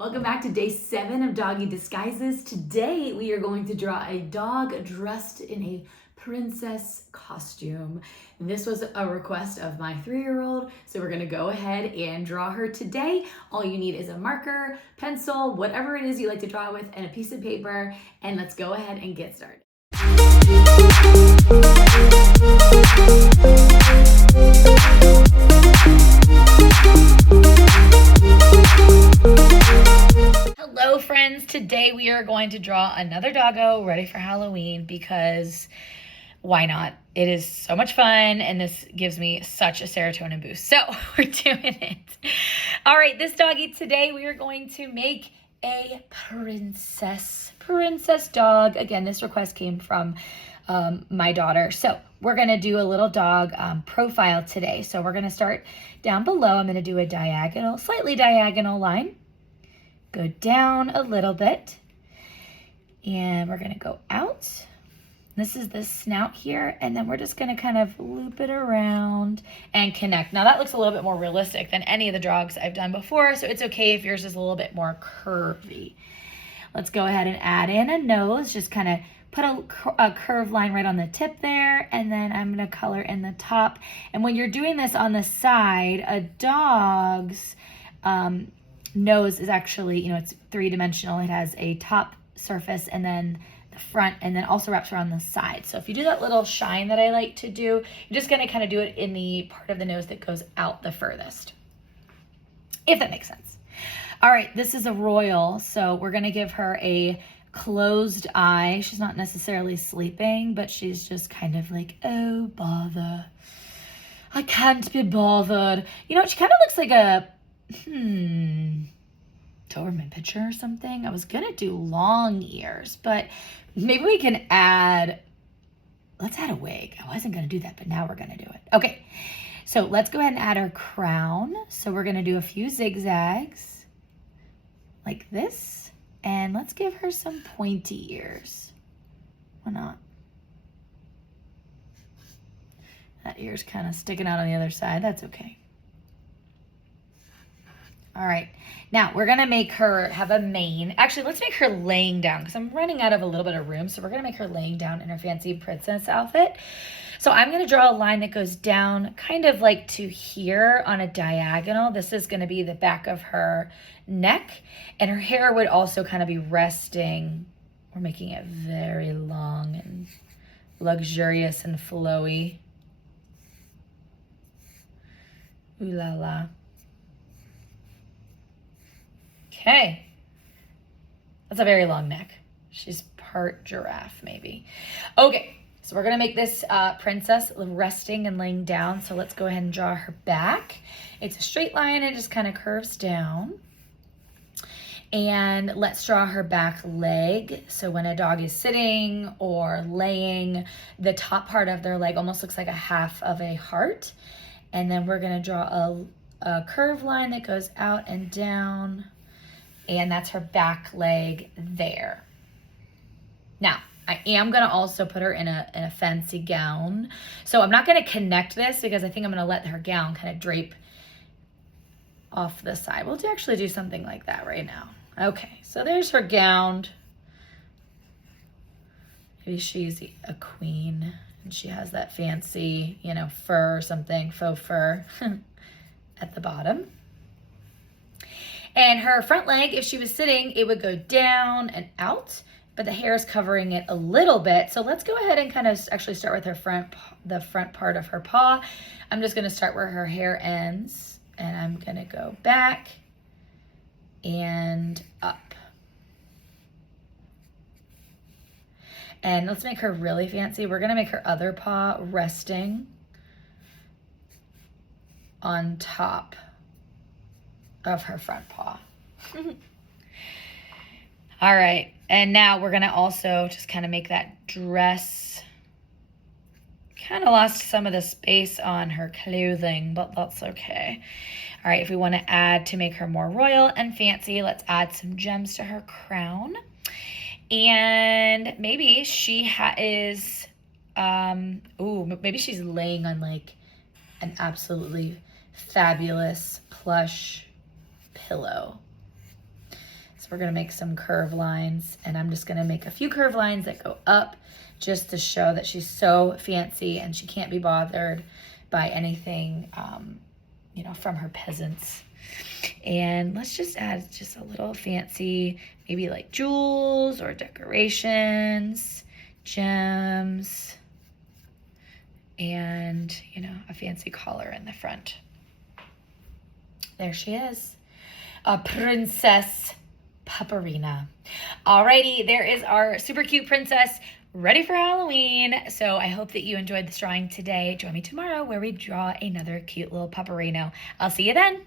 Welcome back to day 7 of Doggy Disguises. Today we are going to draw a dog dressed in a princess costume. This was a request of my 3-year-old, so we're gonna go ahead and draw her today. All you need is a marker, pencil, whatever it is you like to draw with, and a piece of paper, and let's go ahead and get started. Hello friends, today we are going to draw another doggo ready for Halloween because why not? It is so much fun and this gives me such a serotonin boost. So we're doing it. All right, this doggy today we are going to make a princess dog. Again, this request came from my daughter. So we're gonna do a little dog profile today. So we're gonna start down below. I'm gonna do a diagonal, slightly diagonal line. Go down a little bit, and we're gonna go out. This is the snout here, and then we're just gonna kind of loop it around and connect. Now that looks a little bit more realistic than any of the dogs I've done before, so it's okay if yours is a little bit more curvy. Let's go ahead and add in a nose, just kind of put a curved line right on the tip there, and then I'm gonna color in the top. And when you're doing this on the side, a dog's nose is actually, it's 3-dimensional. It has a top surface and then the front, and then also wraps around the side. So if you do that little shine that I like to do, you're just going to kind of do it in the part of the nose that goes out the furthest, if that makes sense. All right, this is a royal, so we're going to give her a closed eye. She's not necessarily sleeping, but she's just kind of like, oh, bother. I can't be bothered. She kind of looks like a Doberman picture or something. I was gonna do long ears, but maybe we can let's add a wig. I wasn't gonna do that, but now we're gonna do it. Okay, so let's go ahead and add our crown. So we're gonna do a few zigzags like this, and let's give her some pointy ears. Why not? That ear's kind of sticking out on the other side. That's okay. All right, now we're gonna make her have a mane. Actually, let's make her laying down because I'm running out of a little bit of room. So we're gonna make her laying down in her fancy princess outfit. So I'm gonna draw a line that goes down kind of like to here on a diagonal. This is gonna be the back of her neck, and her hair would also kind of be resting. We're making it very long and luxurious and flowy. Ooh la la. Okay, that's a very long neck. She's part giraffe, maybe. Okay, so we're gonna make this princess resting and laying down. So let's go ahead and draw her back. It's a straight line, it just kind of curves down. And let's draw her back leg. So when a dog is sitting or laying, the top part of their leg almost looks like a half of a heart. And then we're gonna draw a curved line that goes out and down. And that's her back leg there. Now, I am gonna also put her in a fancy gown. So I'm not gonna connect this because I think I'm gonna let her gown kind of drape off the side. We'll actually do something like that right now. Okay, so there's her gown. Maybe she's a queen and she has that fancy, fur or something, faux fur at the bottom. And her front leg, if she was sitting, it would go down and out, but the hair is covering it a little bit. So let's go ahead and kind of actually start with the front part of her paw. I'm just gonna start where her hair ends, and I'm gonna go back and up. And let's make her really fancy. We're gonna make her other paw resting on top of her front paw. All right, and now we're gonna also just kind of make that dress. Kind of lost some of the space on her clothing, but that's okay. All right, if we want to add to make her more royal and fancy, let's add some gems to her crown. And maybe she is, maybe she's laying on like an absolutely fabulous plush pillow. So we're gonna make some curve lines, and I'm just gonna make a few curve lines that go up just to show that she's so fancy and she can't be bothered by anything, you know, from her peasants. And let's just add just a little fancy, maybe like jewels or decorations, gems, and, you know, a fancy collar in the front. There she is, a Princess Pupperina. Alrighty, there is our super cute princess ready for Halloween. So I hope that you enjoyed this drawing today. Join me tomorrow where we draw another cute little pupperino. I'll see you then.